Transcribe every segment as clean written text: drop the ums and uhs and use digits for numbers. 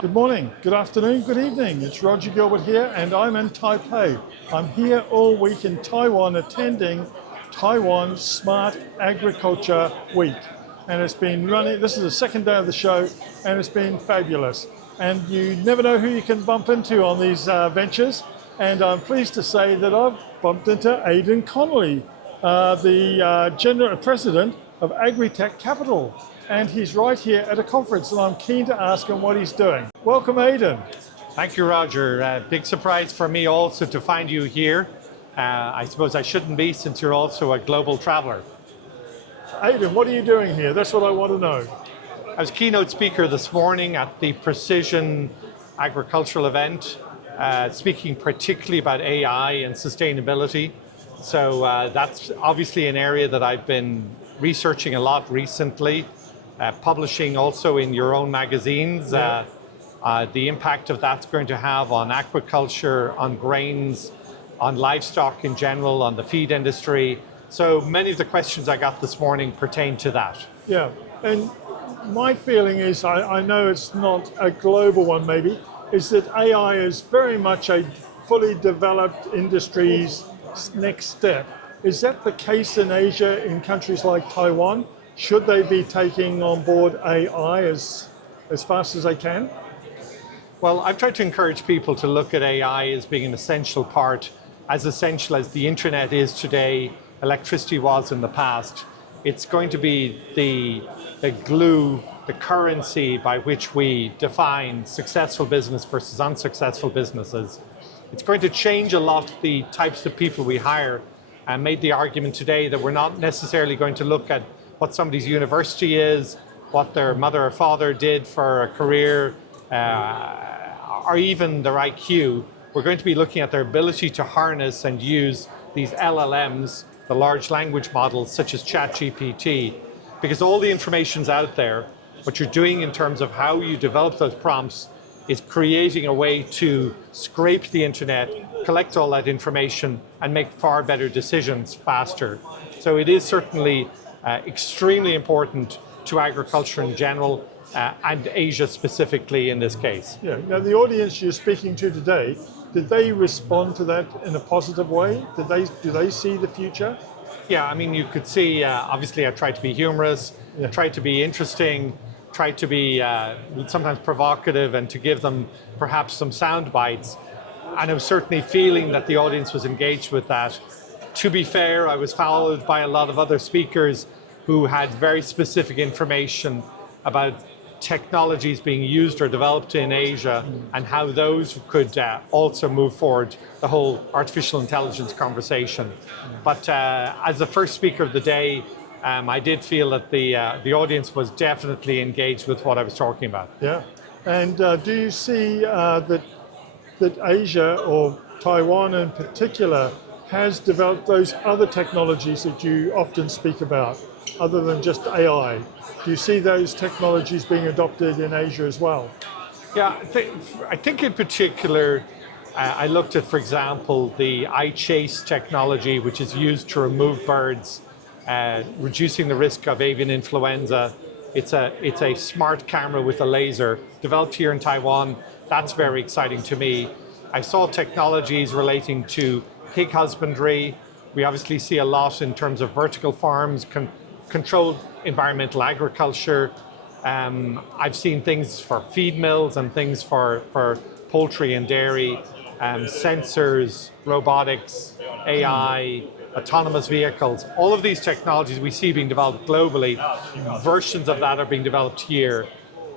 Good morning, good afternoon, good evening. It's Roger Gilbert here and I'm in Taipei. I'm here all week in Taiwan attending Taiwan's Smart Agriculture Week. And it's been running, this is the second day of the show and it's been fabulous. And you never know who you can bump into on these ventures. And I'm pleased to say that I've bumped into Aidan Connolly, the General President of AgriTech Capital. And he's right here at a conference, and I'm keen to ask him what he's doing. Welcome, Aidan. Thank you, Roger. Big surprise for me also to find you here. I suppose I shouldn't be, since you're also a global traveler. Aidan, what are you doing here? That's what I want to know. I was keynote speaker this morning at the Precision Agricultural event, speaking particularly about AI and sustainability. So that's obviously an area that I've been researching a lot recently. Publishing also in your own magazines, the impact of that's going to have on aquaculture, on grains, on livestock in general, on the feed industry. So many of the questions I got this morning pertain to that. Yeah, and my feeling is, I know it's not a global one maybe, is that AI is very much a fully developed industry's next step. Is that the case in Asia, in countries like Taiwan? Should they be taking on board AI as fast as they can? Well, I've tried to encourage people to look at AI as being an essential part, as essential as the internet is today, electricity was in the past. It's going to be the glue, the currency by which we define successful business versus unsuccessful businesses. It's going to change a lot the types of people we hire. I made the argument today that we're not necessarily going to look at what somebody's university is, what their mother or father did for a career, or even their IQ. We're going to be looking at their ability to harness and use these LLMs, the large language models such as ChatGPT, because all the information's out there. What you're doing in terms of how you develop those prompts is creating a way to scrape the internet, collect all that information, and make far better decisions faster. So it is certainly extremely important to agriculture in general, and Asia specifically in this case. Yeah. Now, the audience you're speaking to today, did they respond to that in a positive way? Do they see the future? Yeah, I mean, you could see, obviously I tried to be humorous, tried to be interesting, tried to be sometimes provocative, and to give them perhaps some sound bites. And I was certainly feeling that the audience was engaged with that. To be fair, I was followed by a lot of other speakers who had very specific information about technologies being used or developed in Asia and how those could also move forward the whole artificial intelligence conversation. But as the first speaker of the day, I did feel that the audience was definitely engaged with what I was talking about. Yeah, and do you see that Asia, or Taiwan in particular, has developed those other technologies that you often speak about, other than just AI? Do you see those technologies being adopted in Asia as well? Yeah, I think in particular, I looked at, for example, the eye chase technology, which is used to remove birds, reducing the risk of avian influenza. It's a smart camera with a laser developed here in Taiwan. That's very exciting to me. I saw technologies relating to pig husbandry. We obviously see a lot in terms of vertical farms, controlled environmental agriculture. I've seen things for feed mills and things for poultry and dairy, sensors, robotics, AI, autonomous vehicles. All of these technologies we see being developed globally. Versions of that are being developed here.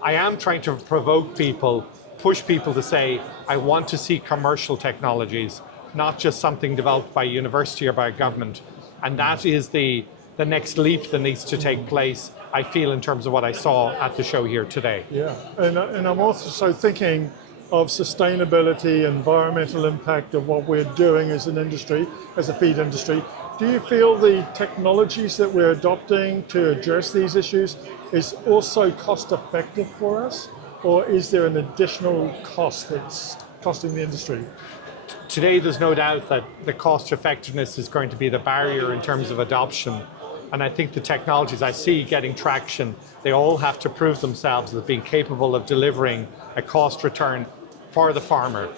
I am trying to provoke people, push people to say, I want to see commercial technologies, not just something developed by a university or by a government. And that is the next leap that needs to take place, I feel, in terms of what I saw at the show here today. Yeah, and I'm also thinking of sustainability, environmental impact of what we're doing as an industry, as a feed industry. Do you feel the technologies that we're adopting to address these issues is also cost effective for us? Or is there an additional cost that's costing the industry? Today, there's no doubt that the cost effectiveness is going to be the barrier in terms of adoption. And I think the technologies I see getting traction, they all have to prove themselves as being capable of delivering a cost return for the farmer,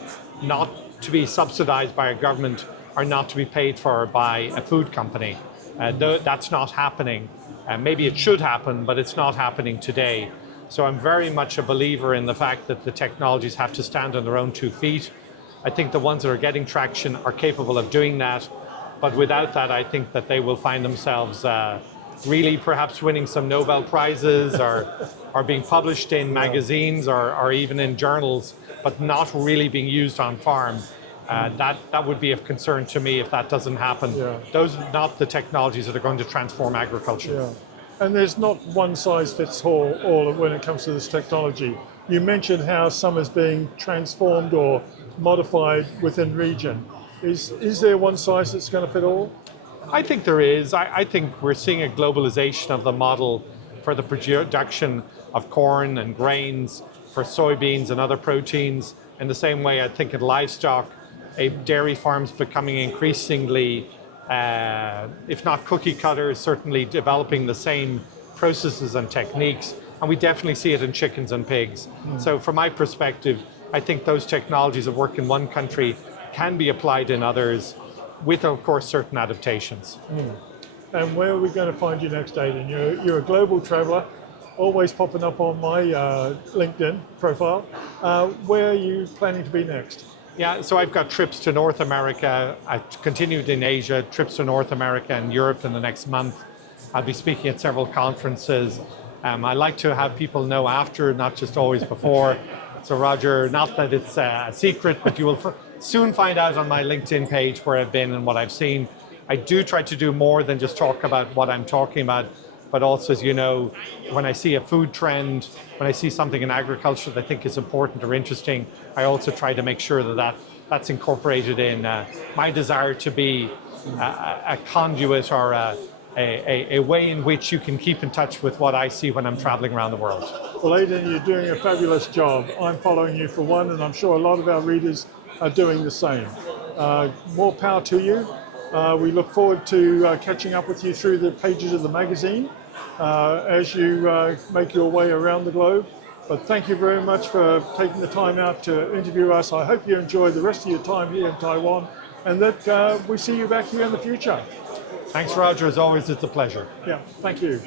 not to be subsidized by a government or not to be paid for by a food company. That's not happening. Maybe it should happen, but it's not happening today. So I'm very much a believer in the fact that the technologies have to stand on their own 2 feet. I think the ones that are getting traction are capable of doing that. But without that, I think that they will find themselves really perhaps winning some Nobel Prizes or being published in magazines or even in journals, but not really being used on farm. That would be of concern to me if that doesn't happen. Yeah. Those are not the technologies that are going to transform agriculture. Yeah. And there's not one size fits all when it comes to this technology. You mentioned how some is being transformed or modified within region. Is there one size that's going to fit all? I think there is. I think we're seeing a globalization of the model for the production of corn and grains, for soybeans and other proteins. In the same way, I think in livestock, dairy farms becoming increasingly, if not cookie cutters, certainly developing the same processes and techniques. And we definitely see it in chickens and pigs. So from my perspective, I think those technologies that work in one country can be applied in others with, of course, certain adaptations. And where are we going to find you next, Aidan? You're a global traveller, always popping up on my LinkedIn profile. Where are you planning to be next? Yeah, so I've got trips to North America. I continued in Asia, trips to North America and Europe in the next month. I'll be speaking at several conferences. I like to have people know after, not just always before. So Roger, not that it's a secret, but you will soon find out on my LinkedIn page where I've been and what I've seen. I do try to do more than just talk about what I'm talking about, but also, as you know, when I see a food trend, when I see something in agriculture that I think is important or interesting, I also try to make sure that that's incorporated in my desire to be a conduit or a way in which you can keep in touch with what I see when I'm traveling around the world. Well, Aidan, you're doing a fabulous job. I'm following you for one, and I'm sure a lot of our readers are doing the same. More power to you. We look forward to catching up with you through the pages of the magazine as you make your way around the globe. But thank you very much for taking the time out to interview us. I hope you enjoy the rest of your time here in Taiwan and that we see you back here in the future. Thanks, Roger. As always, it's a pleasure. Yeah, thank you.